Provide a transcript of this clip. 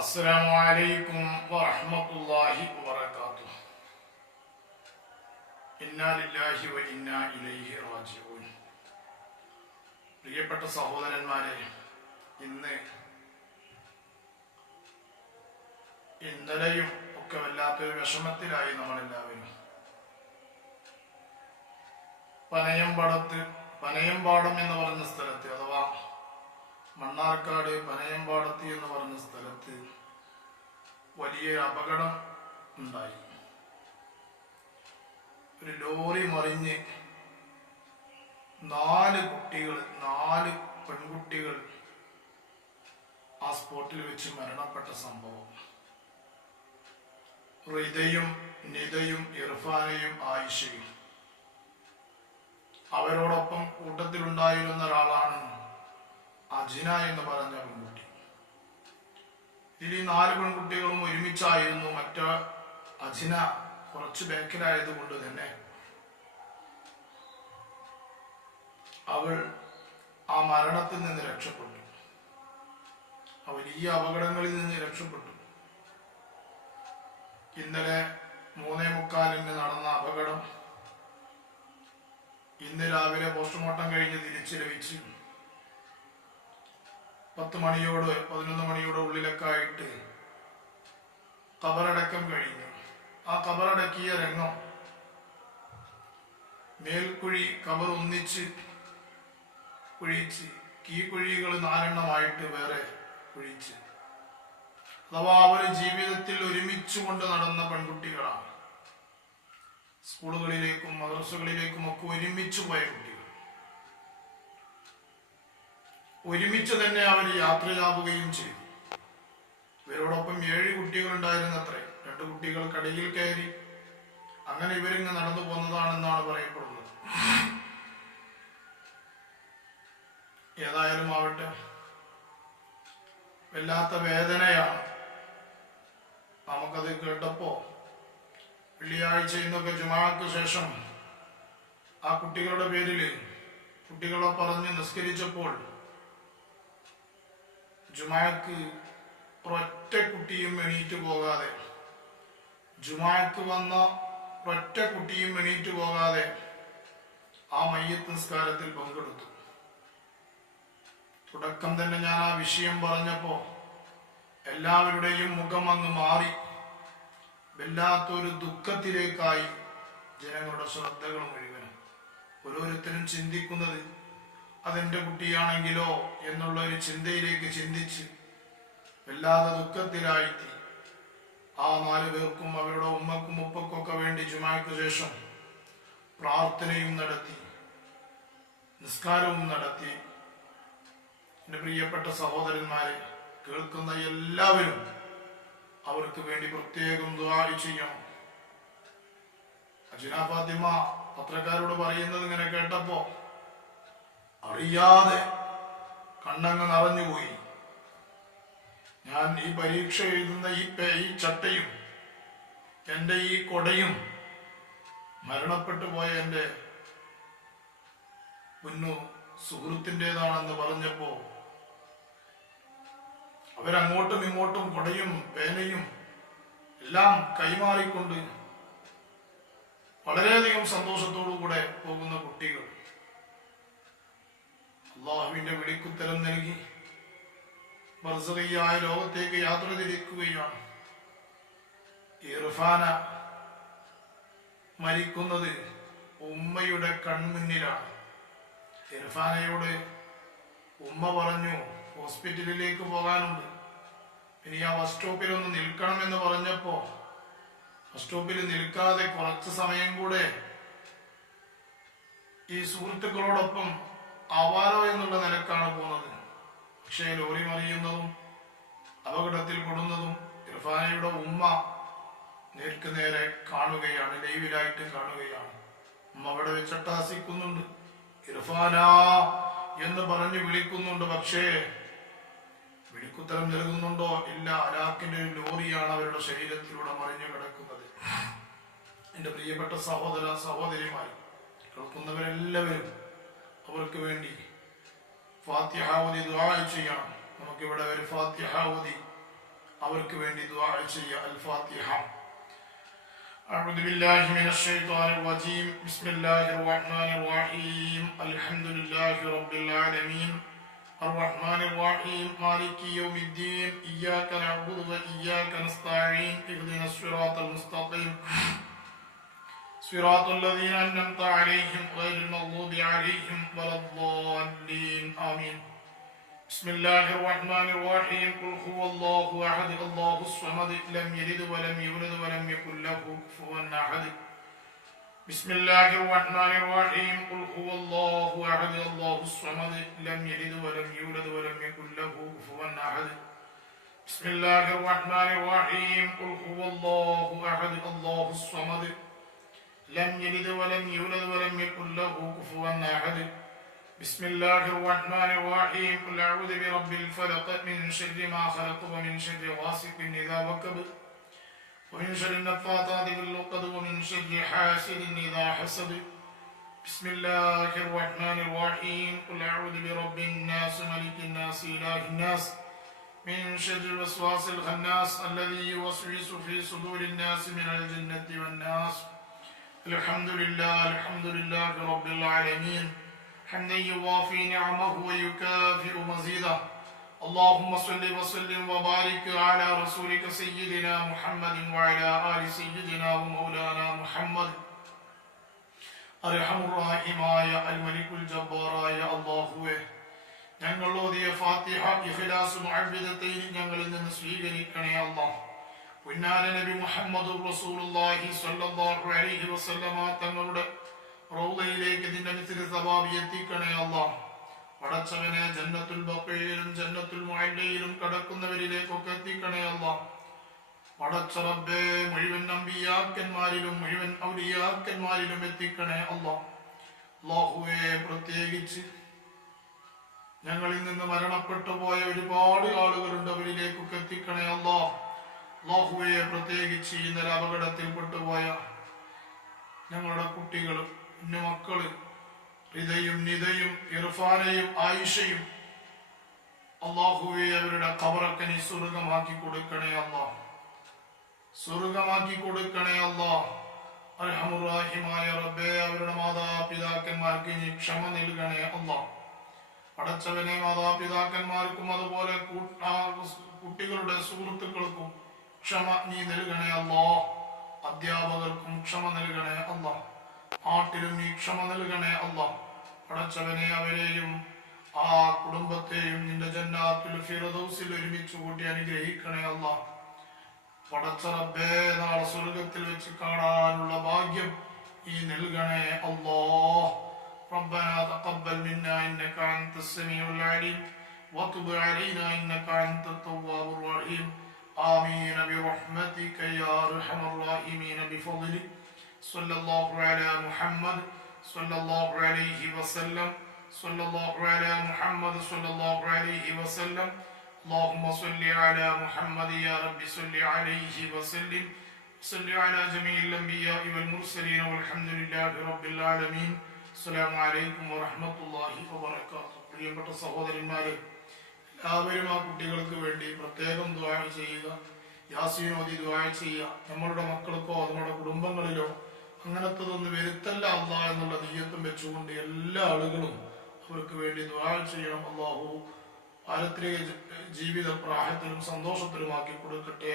അസ്സലാമു അലൈക്കും വറഹ്മത്തുള്ളാഹി വബറകാതുഹു. ഇന്നാ ലില്ലാഹി വ ഇന്നാ ഇലൈഹി റാജിഊൻ. പ്രിയപ്പെട്ട സഹോദരന്മാരെ, ഇന്നലെയും ഒക്കെ വല്ലാത്തൊരു വിഷമത്തിലായി നമ്മളെല്ലാവരും. പനയമ്പാടം എന്ന് പറഞ്ഞ സ്ഥലത്ത്, അഥവാ മണ്ണാർക്കാട് പനയമ്പാടത്തി എന്ന് പറഞ്ഞ സ്ഥലത്ത് വലിയ അപകടം ഉണ്ടായി. ഒരു ലോറി മറിഞ്ഞ് 4 പെൺകുട്ടികൾ ആ സ്പോട്ടിൽ വെച്ച് മരണപ്പെട്ട സംഭവം. റിദയും നിദയും ഇർഫാനയും ആയിഷയും. അവരോടൊപ്പം കൂട്ടത്തിലുണ്ടായിരുന്ന ഒരാളാണ് അജിന എന്ന് പറഞ്ഞ പെൺകുട്ടി. ഇതിൽ ഈ 4 പെൺകുട്ടികളും ഒരുമിച്ചായിരുന്നു. അജിന കുറച്ച് ബാക്കിലായത് കൊണ്ട് തന്നെ അവൾ ആ മരണത്തിൽ നിന്ന് രക്ഷപ്പെട്ടു, ആ വലിയ അപകടങ്ങളിൽ നിന്ന് രക്ഷപ്പെട്ടു. ഇന്നലെ 3:45 നടന്ന അപകടം ഇന്ന് രാവിലെ പോസ്റ്റ്മോർട്ടം കഴിഞ്ഞ് തിരിച്ചു ലഭിച്ചു. 10 മണിയോട് 11 മണിയോട് ഉള്ളിലൊക്കെ ആയിട്ട് ഖബറടക്കം കഴിഞ്ഞു. ആ ഖബറടക്കിയ രംഗം, മേൽക്കുഴി ഖബർ ഒന്നിച്ച് കുഴിച്ച്, കീഴ്ക്കുഴികൾ 4 വേറെ കുഴിച്ച്. അഥവാ അവര് ജീവിതത്തിൽ ഒരുമിച്ച് കൊണ്ട് നടന്ന പെൺകുട്ടികളാണ്. സ്കൂളുകളിലേക്കും മദ്രസകളിലേക്കും ഒക്കെ ഒരുമിച്ച് പോയ കുട്ടികൾ. ഒരുമിച്ച് തന്നെ അവർ യാത്രയാവുകയും ചെയ്തു. ഇവരോടൊപ്പം 7 കുട്ടികൾ ഉണ്ടായിരുന്നത്രേ. 2 കുട്ടികൾ കടലിൽ കയറി. അങ്ങനെ ഇവരിങ്ങ് നടന്നു പോന്നതാണെന്നാണ് പറയപ്പെടുന്നത്. ഏതായാലും ആവട്ടെ, വല്ലാത്ത വേദനയാണ് നമുക്കത് കേട്ടപ്പോ. വെള്ളിയാഴ്ച ഇന്നൊക്കെ ജുമാക്ക് ശേഷം ആ കുട്ടികളുടെ പേരില് കുട്ടികളെ പറഞ്ഞ് നിസ്കരിച്ചപ്പോൾ ജുമാക്ക് ഒരൊറ്റ കുട്ടിയും എണീറ്റ് പോകാതെ, ജുമാക്ക് വന്ന ഒരൊറ്റ കുട്ടിയും എണീറ്റ് പോകാതെ ആ മയ്യത്ത് നിസ്കാരത്തിൽ പങ്കെടുത്തു. തുടക്കം തന്നെ ഞാൻ ആ വിഷയം പറഞ്ഞപ്പോ എല്ലാവരുടെയും മുഖം അങ്ങ് മാറി. വല്ലാത്തൊരു ദുഃഖത്തിലേക്കായി ജനങ്ങളുടെ ശ്രദ്ധകൾ മുഴുവനും. ഓരോരുത്തരും ചിന്തിക്കുന്നത് അതെന്റെ കുട്ടിയാണെങ്കിലോ എന്നുള്ള ഒരു ചിന്തയിലേക്ക് ചിന്തിച്ച് വല്ലാതെ ദുഃഖത്തിലായിത്തി. ആ 4 പേർക്കും അവരുടെ ഉമ്മക്കും ഉപ്പക്കൊക്കെ വേണ്ടി ജുമാക്ക് ശേഷം പ്രാർത്ഥനയും നടത്തി, നിസ്കാരവും നടത്തി. എന്റെ പ്രിയപ്പെട്ട സഹോദരന്മാരെ, കേൾക്കുന്ന എല്ലാവരും അവർക്ക് വേണ്ടി പ്രത്യേകം ദുആ ചെയ്യണം. അജിന ഫാത്തിമ പത്രക്കാരോട് പറയുന്നത് ഇങ്ങനെ കേട്ടപ്പോ അറിയാതെ കണ്ണങ്ങ് നിറഞ്ഞുപോയി. ഞാൻ ഈ പരീക്ഷ എഴുതുന്ന ഈ ചട്ടയും എന്റെ ഈ കൊടയും മരണപ്പെട്ടു പോയ എന്റെ പൊന്നു സുഹൃത്തിൻ്റെതാണെന്ന് പറഞ്ഞപ്പോ അവരങ്ങോട്ടും ഇങ്ങോട്ടും കൊടയും പേനയും എല്ലാം കൈമാറിക്കൊണ്ട് വളരെയധികം സന്തോഷത്തോടു കൂടെ പോകുന്ന കുട്ടികൾ അള്ളാഹുവിന്റെ വിളിക്കുത്തരം നൽകി ബർസഖിയായ ലോകത്തേക്ക് യാത്ര തിരിക്കുകയാണ്. ഇർഫാന മരിക്കുന്നത് ഉമ്മയുടെ കൺമുന്നിലാണ്. ഇർഫാനയോട് ഉമ്മ പറഞ്ഞു, ഹോസ്പിറ്റലിലേക്ക് പോകാനുണ്ട്, ഇനി ആ ബസ് സ്റ്റോപ്പിൽ ഒന്ന് നിൽക്കണമെന്ന് പറഞ്ഞപ്പോ ബസ് സ്റ്റോപ്പിൽ നിൽക്കാതെ കുറച്ച് സമയം കൂടെ ഈ സുഹൃത്തുക്കളോടൊപ്പം ആവാലോ എന്നുള്ള നിലക്കാണ് പോകുന്നത്. പക്ഷേ ലോറി മറിയുന്നതും അപകടത്തിൽ പെടുന്നതും ഇർഫാനയുടെ ഉമ്മ നേർക്ക് നേരെ കാണുകയാണ്, ലൈവിലായിട്ട് കാണുകയാണ്. ഉമ്മ അവിടെ വെച്ചട്ടാസിക്കുന്നുണ്ട്, ഇർഫാന എന്ന് പറഞ്ഞ് വിളിക്കുന്നുണ്ട്. പക്ഷേ വിളിക്കുത്തരം നൽകുന്നുണ്ടോ? ഇല്ല. അലാക്കിന്റെ ഒരു ലോറിയാണ് അവരുടെ ശരീരത്തിലൂടെ മറിഞ്ഞു കിടക്കുന്നത്. എന്റെ പ്രിയപ്പെട്ട സഹോദര സഹോദരിമാർ, കേൾക്കുന്നവരെല്ലാവരും അവർക്ക് വേണ്ടി ഫാത്തിഹ ഓതി ദുആ ചെയ്യണം. നമുക്കിവിടെ ഒരു ഫാത്തിഹ ഓതി അവർക്ക് വേണ്ടി ദുആ ചെയ്യുക. അൽ ഫാത്തിഹ. أعوذ بالله من الشيطان الرجيم. بسم الله الرحمن الرحيم. الحمد لله رب العالمين الرحمن الرحيم مالك يوم الدين إياك نعبد وإياك نستعين اهدنا الصراط المستقيم صراط الذين أنعمت عليهم غير المغضوب عليهم ولا الضالين آمين. بسم الله الرحمن الرحيم. قل هو الله أحد الله الصمد لم يلد ولم يولد ولم يكن له كفوا أحد. بسم الله الرحمن الرحيم. قل هو الله أحد الله الصمد لم يلد ولم يولد ولم يكن له كفوا أحد. بسم الله الرحمن الرحيم. قل هو الله أحد الله الصمد لم يلد ولم يولد ولم يكن له كفوا أحد. بسم الله الرحمن الرحيم. قل أعوذ برب الفلق من شر ما خلق ومن شر غاسق إذا وقب ومن شر النفاثات في العقد ومن شر حاسد إذا حسد. بسم الله الرحمن الرحيم. قل أعوذ برب الناس ملك الناس إله الناس من شر الوسواس الخناس الذي يوسوس في صدور الناس من الجنة والناس. الحمد لله رب العالمين حمدا يوافي نعمه ويكافئ مزيده. اللهم صل وسلم وبارك على رسولك سيدنا محمد وعلى آل سيدنا ومولانا محمد. അർഹമുർ റഹീമായ അൽ മലിക്കുൽ ജബ്ബാറായ അല്ലാഹുവേ, ഞങ്ങൾ ഓതിയ ഫാത്തിഹ ഇഖ്ലാസ് മുഅവ്വിദത്തൈൻ ഞങ്ങളിൽ നിന്ന് സ്വീകരിക്കണേ അല്ലാഹ്. പുന്നാര നബി മുഹമ്മദുർ റസൂലുള്ളാഹി സ്വല്ലല്ലാഹു അലൈഹി വസല്ലമ തങ്ങളുടെ റൗളയിലേക്ക് നിന്റെ മിസ്രി സവാബി എത്തിക്കണേ അല്ലാഹ്. പടച്ചവനെ ജന്നത്തുൽ ബഖീലും ജന്നത്തുൽ മുഅല്ലയിലും കടക്കുന്നവരിലേക്കൊക്കെ എത്തിക്കണേ അല്ലാഹ്. പടച്ച റബ്ബേ, മുഴുവൻ അമ്പിയാക്കന്മാരിലും മുഴുവൻ ഔലിയാക്കന്മാരിലും എത്തിക്കണേ അല്ലാഹ്. അല്ലാഹുവേ, പ്രത്യേകിച്ച് ഞങ്ങളിൽ നിന്ന് മരണപ്പെട്ടു പോയ ഒരുപാട് ആളുകളുണ്ട്, അവരിലേക്കൊക്കെ എത്തിക്കണേ അല്ലാഹ്. അല്ലാഹുവേ, പ്രത്യേകിച്ച് ഇന്നലെ അപകടത്തിൽപ്പെട്ടുപോയ ഞങ്ങളുടെ കുട്ടികൾ, മക്കള് ഹൃദയും നിതയും ഇർഫാനയും ആയിഷയും, അല്ലാഹുവേ, അവരുടെ ഖബറൊക്കെ നീ സ്വർഗമാക്കി കൊടുക്കണേ അല്ലാഹ്, സ്വർഗമാക്കി കൊടുക്കണേ അല്ലാഹ്. അർഹമുർ റഹീമായ റബ്ബേ, അവരുടെ മാതാപിതാക്കന്മാർക്ക് നീ ക്ഷമ നൽകണേ അല്ലാഹ്. പടച്ചവനെ, മാതാപിതാക്കന്മാർക്കും അതുപോലെ കുട്ടികളുടെ സുഹൃത്തുക്കൾക്കും ക്ഷമ നീ നൽകണേ അല്ലാഹ്. അധ്യാപകർക്കും ക്ഷമ നൽകണേ അല്ലാഹ്. നാട്ടിലും നീ ക്ഷമ നൽകണേ അല്ലാഹ്. പടച്ചവനെ, അവരെയും ആ കുടുംബത്തെയും നിന്റെ ജന്നാത്തുൽ ഫിർദൗസിൽ ഒരുമിച്ച് കൂട്ടി അനുഗ്രഹിക്കണേ അല്ലാഹ്. പടച്ച റബ്ബേ, നാളെ സ്വർഗത്തിൽ വെച്ച് കാണാനുള്ള ഭാഗ്യം നീ നൽകണേ അല്ലാഹ്. ربنا تقبل منا إنك أنت السميع العليم وتب علينا إنك أنت التواب الرحيم. آمين برحمتك يا أرحم الراحمين بفضلك. صلى الله على محمد صلى الله عليه وسلم صلى الله على محمد صلى الله عليه وسلم. اللهم صل على محمد يا رب صل عليه وسلم. صل على جميع الأنبياء والمرسلين والحمد لله رب العالمين. അസ്സലാമു അലൈക്കും വറഹ്മത്തുള്ളാഹി വബറകാതുഹു. പ്രിയപ്പെട്ട സഹോദരന്മാരെ, എല്ലാവരും ആ കുട്ടികൾക്ക് വേണ്ടി പ്രത്യേകം ദുആ ചെയ്യുക, യാസീൻ ഓതി ദുആ ചെയ്യുക. നമ്മളുടെ മക്കൾക്കോ നമ്മുടെ കുടുംബങ്ങളിലോ അങ്ങനത്തതൊന്നും വരുത്തല്ല അല്ലാഹ് എന്നുള്ള നിയ്യത്തും വെച്ചുകൊണ്ട് എല്ലാ ആളുകളും അവർക്ക് വേണ്ടി ദുആ ചെയ്യണം. അല്ലാഹു പാരത്രിക ജീവിതം റാഹത്തിലും സന്തോഷത്തിലുമാക്കി കൊടുക്കട്ടെ.